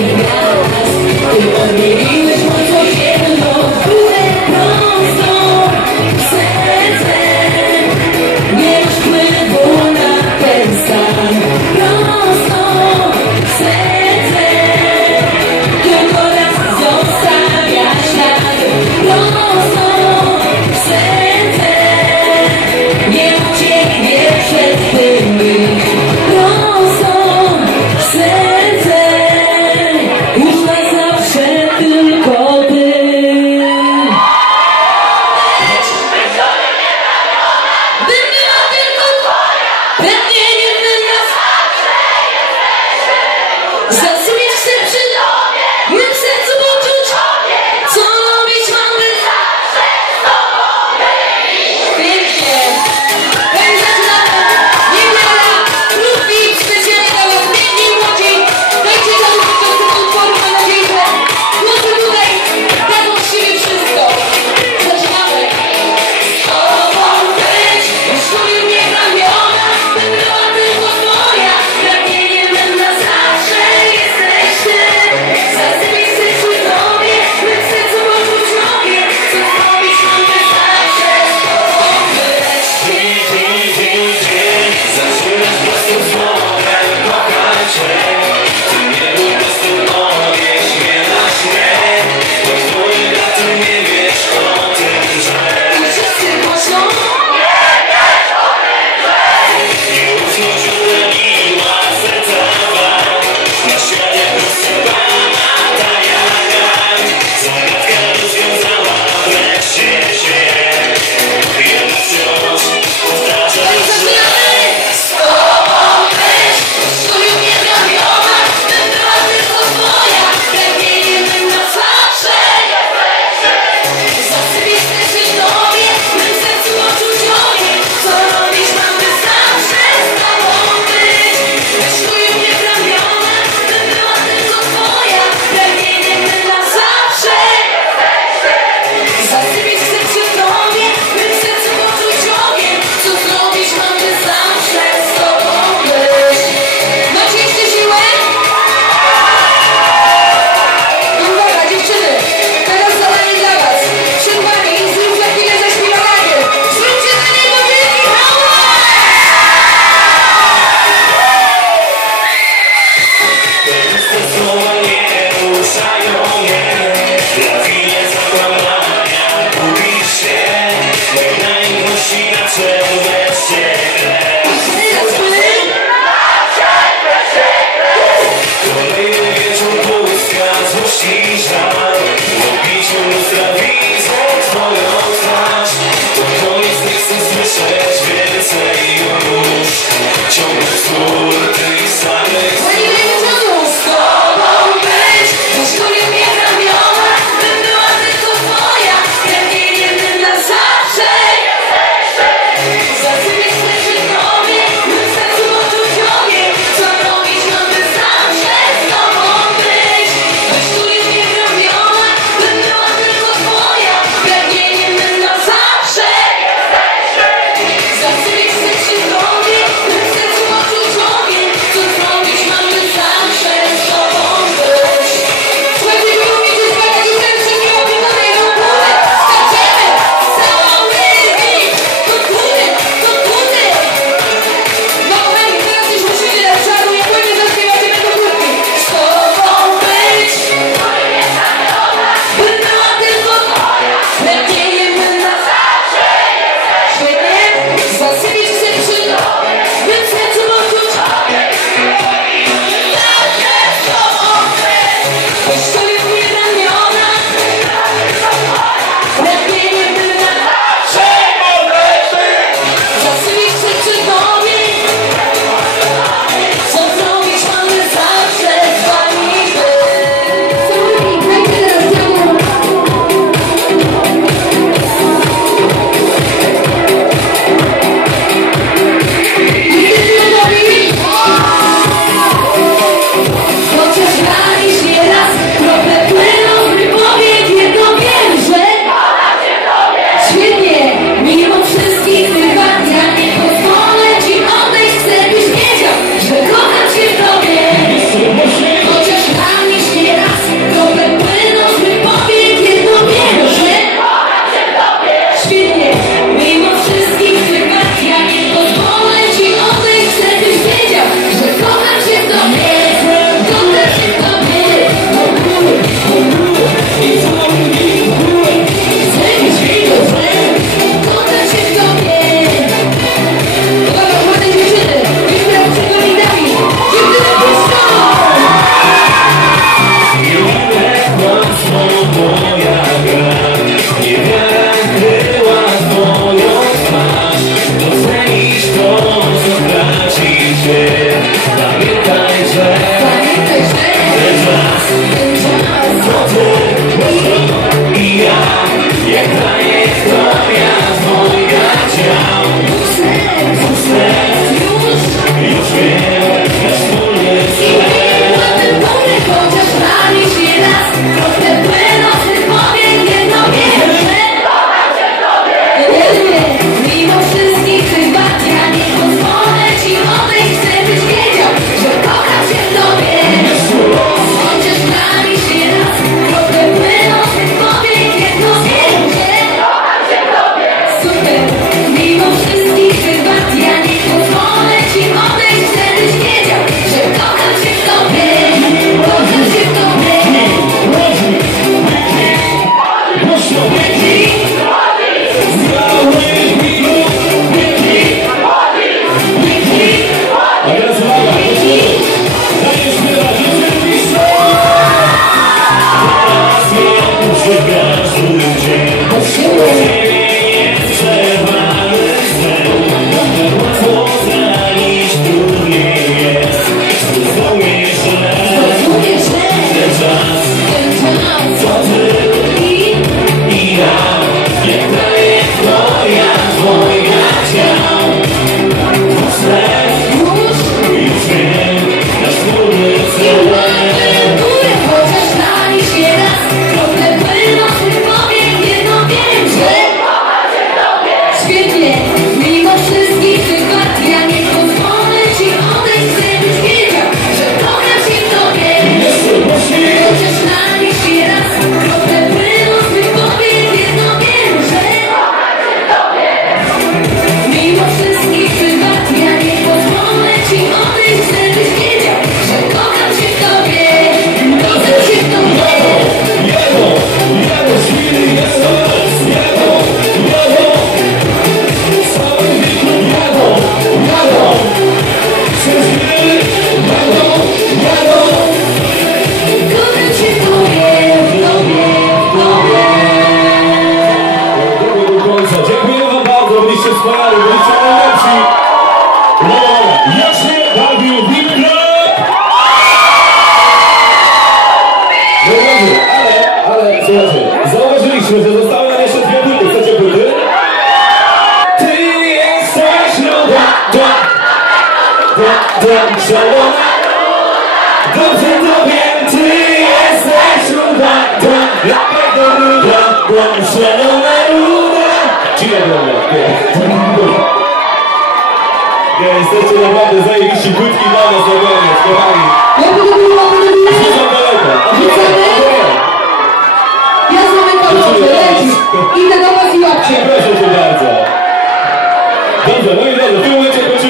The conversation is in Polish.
Yeah. zamrzona Dobrze to wiem, ty jesteś ruda. Na pewno ruda, błąd szalona ruda. Czy ja Nie, jesteście naprawdę zajebiście krótki dla nas na koniec, kochani Jak to było, Ja Idę do was i łapcie. Proszę cię bardzo. Dobrze, no i dobrze, w tym momencie kończymy